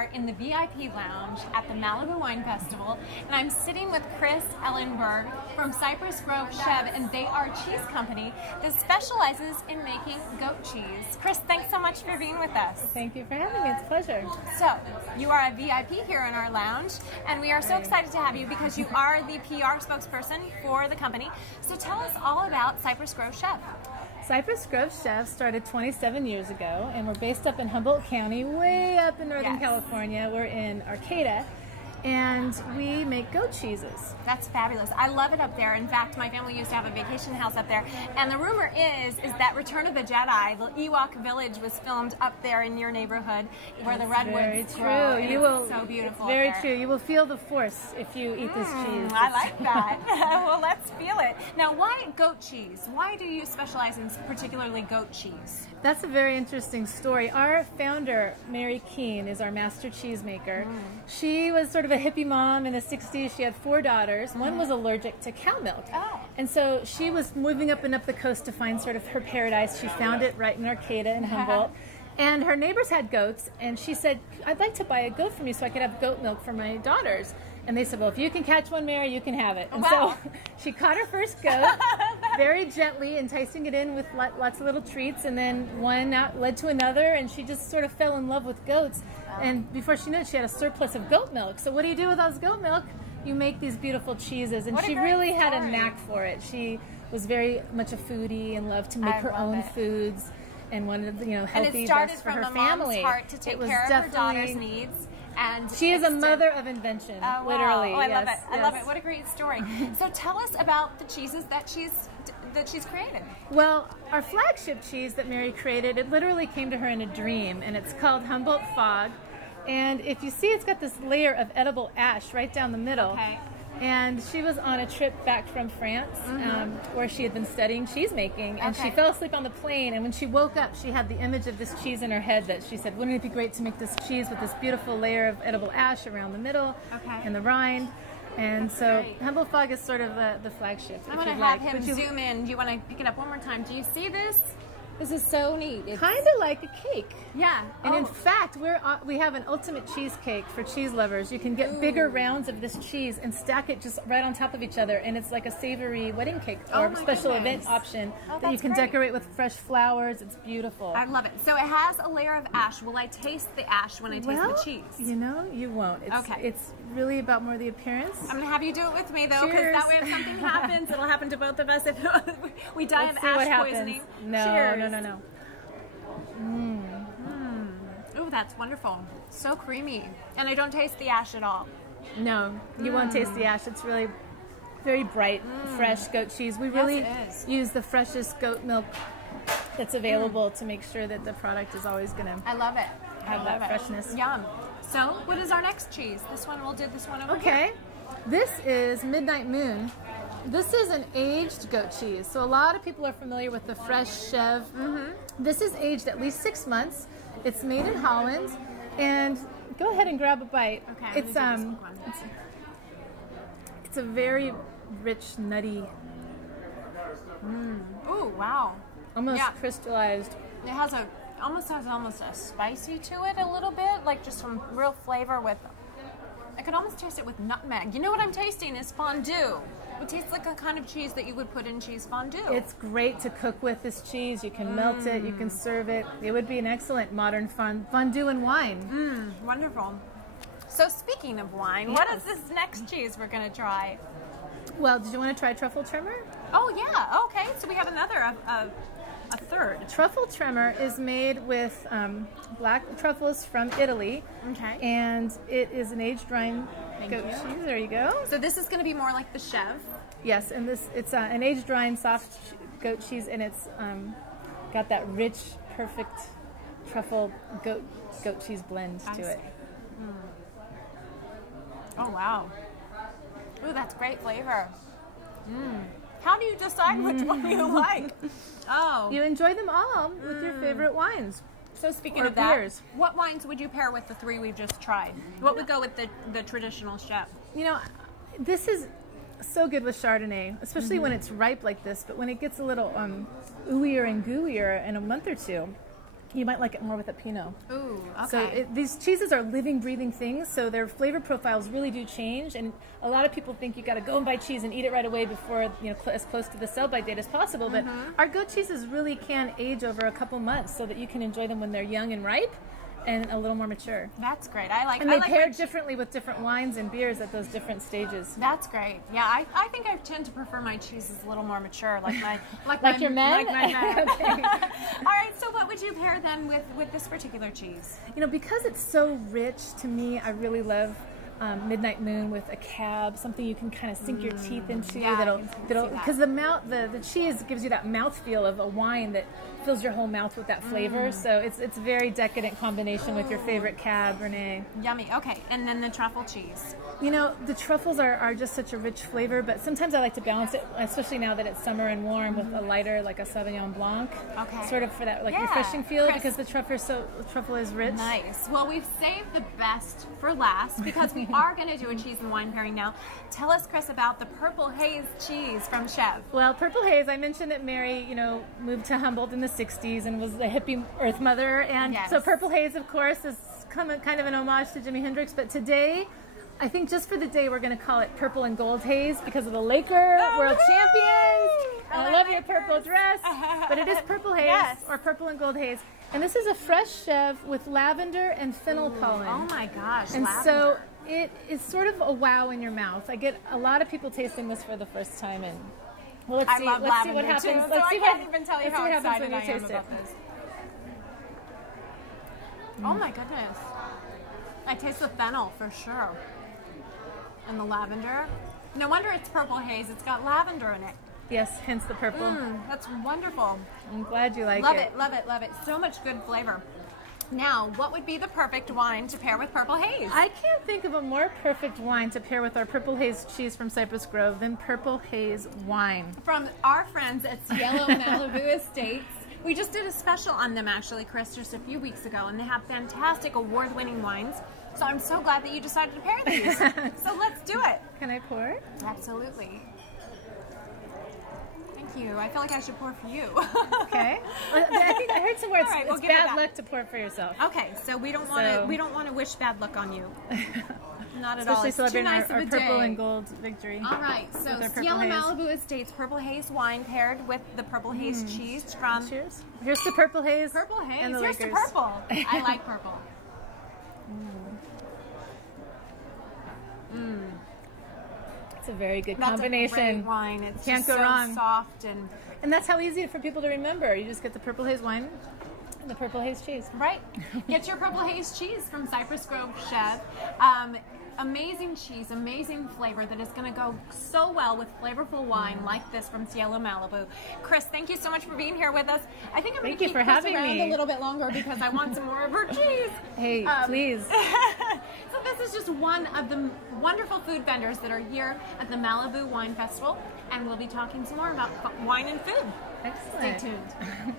are in the VIP lounge at the Malibu Wine Festival, and I'm sitting with Chris Ellenberg from Cypress Grove Chevre, and they are a cheese company that specializes in making goat cheese. Chris, thanks so much for being with us. Thank you for having me. It's a pleasure. So, you are a VIP here in our lounge, and we are so excited to have you because you are the PR spokesperson for the company. So tell us all about Cypress Grove Chevre. Cypress Grove Chevre started 27 years ago, and we're based up in Humboldt County, way up in Northern California. We're in Arcata, and we make goat cheeses. That's fabulous. I love it up there. In fact, my family used to have a vacation house up there, and the rumor is that Return of the Jedi, the Ewok village, was filmed up there in your neighborhood where the redwoods grow. You will. So beautiful. Very true. You will feel the force if you eat this cheese. I like that. Well, let's feel it. Now, why goat cheese? Why do you specialize in particularly goat cheese? That's a very interesting story. Our founder, Mary Keene, is our master cheesemaker. She was sort of a hippie mom in the 60s. She had 4 daughters. One was allergic to cow milk. And so she was moving up and up the coast to find sort of her paradise. She found it right in Arcata in Humboldt. And her neighbors had goats, and she said, I'd like to buy a goat from you so I could have goat milk for my daughters. And they said, well, if you can catch one, Mary, you can have it. And so she caught her first goat, very gently, enticing it in with lots of little treats. And then one led to another, and she just sort of fell in love with goats. And before she knew it, she had a surplus of goat milk. So what do you do with all this goat milk? You make these beautiful cheeses. And she really had a knack for it. She was very much a foodie and loved to make her own foods and wanted, healthy, best for her family. And it started from a mom's heart to take care of her daughter's needs. And she is a mother of invention, literally. Oh, I love it. I love it. What a great story. So tell us about the cheeses that she's created. Well, our flagship cheese that Mary created, it literally came to her in a dream, and it's called Humboldt Fog. And if you see, it's got this layer of edible ash right down the middle. And she was on a trip back from France where she had been studying cheese making, and she fell asleep on the plane, and when she woke up she had the image of this cheese in her head that she said, wouldn't it be great to make this cheese with this beautiful layer of edible ash around the middle and the rind. And so Humboldt Fog is sort of the flagship. I'm going to have him zoom in. Do you want to pick it up one more time? Do you see this? This is so neat. It's kind of like a cake. Yeah. And in fact, we have an ultimate cheesecake for cheese lovers. You can get bigger rounds of this cheese and stack it just right on top of each other, and it's like a savory wedding cake or special event option that you can decorate with fresh flowers. It's beautiful. I love it. So it has a layer of ash. Will I taste the ash when I taste the cheese? You know, you won't. It's really about more the appearance. I'm going to have you do it with me, though, because that way if something happens, it'll happen to both of us if we die of ash poisoning. No. Oh, that's wonderful. So creamy. And I don't taste the ash at all. No, you won't taste the ash. It's really very bright, fresh goat cheese. We really use the freshest goat milk that's available to make sure that the product is always going to have that freshness. Yum. So, what is our next cheese? This one, we'll do this one over here. This is Midnight Moon. This is an aged goat cheese. So a lot of people are familiar with the fresh Chevre. This is aged at least 6 months. It's made in Holland. And go ahead and grab a bite. It's a very rich, nutty. Oh, wow. Almost crystallized. It has almost a spicy to it a little bit, like just some real flavor with, I could almost taste it with nutmeg. You know what I'm tasting is fondue. It tastes like a kind of cheese that you would put in cheese fondue. It's great to cook with this cheese. You can melt it, you can serve it. It would be an excellent modern fondue and wine. Wonderful. So speaking of wine, what is this next cheese we're going to try? Well, did you want to try truffle tremor? Oh, yeah. Okay. So we have another, a third. Truffle tremor is made with black truffles from Italy. And it is an aged rind goat cheese. There you go. So this is going to be more like the Chevre. Yes, and it's an aged rind soft goat cheese, and it's got that rich, perfect truffle goat cheese blend to it. Oh, wow. Ooh, that's great flavor. How do you decide which one you like? You enjoy them all with your favorite wines. So speaking of that, what wines would you pair with the 3 we've just tried? What would go with the traditional Chevre? You know, this is so good with Chardonnay, especially when it's ripe like this, but when it gets a little ooier and gooier in a month or two, you might like it more with a Pinot. Ooh, okay. So these cheeses are living, breathing things, so their flavor profiles really do change. And a lot of people think you got to go and buy cheese and eat it right away before, you know, as close to the sell-by date as possible. But our goat cheeses really can age over a couple months, so that you can enjoy them when they're young and ripe, and a little more mature. That's great. I like. And they like pair differently with different wines and beers at those different stages. That's great. Yeah, I think I tend to prefer my cheeses a little more mature, like my your men. Like my men. Okay. All right. So what would you pair then with this particular cheese? You know, because it's so rich, to me, I really love Midnight Moon with a cab, something you can kind of sink your teeth into. Yeah, because the cheese gives you that mouthfeel of a wine that fills your whole mouth with that flavor. So it's a very decadent combination with your favorite Cabernet. Yummy. Okay, and then the truffle cheese. You know, the truffles are just such a rich flavor, but sometimes I like to balance it, especially now that it's summer and warm, with a lighter, like a Sauvignon Blanc. Okay. Sort of for that refreshing feel, because the truffle is rich. Nice. Well, we've saved the best for last, because we are going to do a cheese and wine pairing now. Tell us, Chris, about the Purple Haze cheese from Chevre. Well, Purple Haze, I mentioned that Mary, you know, moved to Humboldt in the 60s and was the hippie earth mother. And so Purple Haze, of course, is kind of an homage to Jimi Hendrix. But today, I think just for the day, we're going to call it Purple and Gold Haze because of the Laker world champions. I love your purple dress. But it is Purple Haze or Purple and Gold Haze. And this is a fresh Chevre with lavender and fennel pollen. Oh my gosh, and lavender. So it is sort of a wow in your mouth. I get a lot of people tasting this for the first time, and well, let's see what happens. Too, let's see I can't even tell you how excited I am taste about this. Oh my goodness. I taste the fennel for sure. And the lavender. No wonder it's Purple Haze. It's got lavender in it. Yes, hence the purple. That's wonderful. I'm glad you like it. Love it, love it, love it. So much good flavor. Now, what would be the perfect wine to pair with Purple Haze? I can't think of a more perfect wine to pair with our Purple Haze cheese from Cypress Grove than Purple Haze wine. From our friends at Cielo Malibu Estates. We just did a special on them, actually, Chris, just a few weeks ago, and they have fantastic award-winning wines. So I'm so glad that you decided to pair these. So let's do it. Can I pour? Absolutely. Thank you. I feel like I should pour for you. Okay. I think I heard somewhere it's, All right, we'll it's give it bad back. luck to pour for yourself. Okay, so we don't want to wish bad luck on you. Not at all. Especially It's too celebrating nice our of a purple day. and gold victory. All right, so Cielo Malibu Estates Purple Haze wine paired with the Purple Haze cheese from. Cheers. Here's to Purple Haze. Purple Haze. And the Here's Lakers. to purple. I like purple. It's a very good That's combination. a great wine. It's Can't just go so wrong. soft And that's how easy for people to remember. You just get the Purple Haze wine and the Purple Haze cheese. right. Get your Purple Haze cheese from Cypress Grove Chevre. Amazing cheese, amazing flavor that is going to go so well with flavorful wine like this from Cielo Malibu. Chris, thank you so much for being here with us. I think I'm going to keep Chris around a little bit longer because I want some more of her cheese. Hey, please. So this is just one of the wonderful food vendors that are here at the Malibu Wine Festival, and we'll be talking some more about wine and food. Excellent. Stay tuned.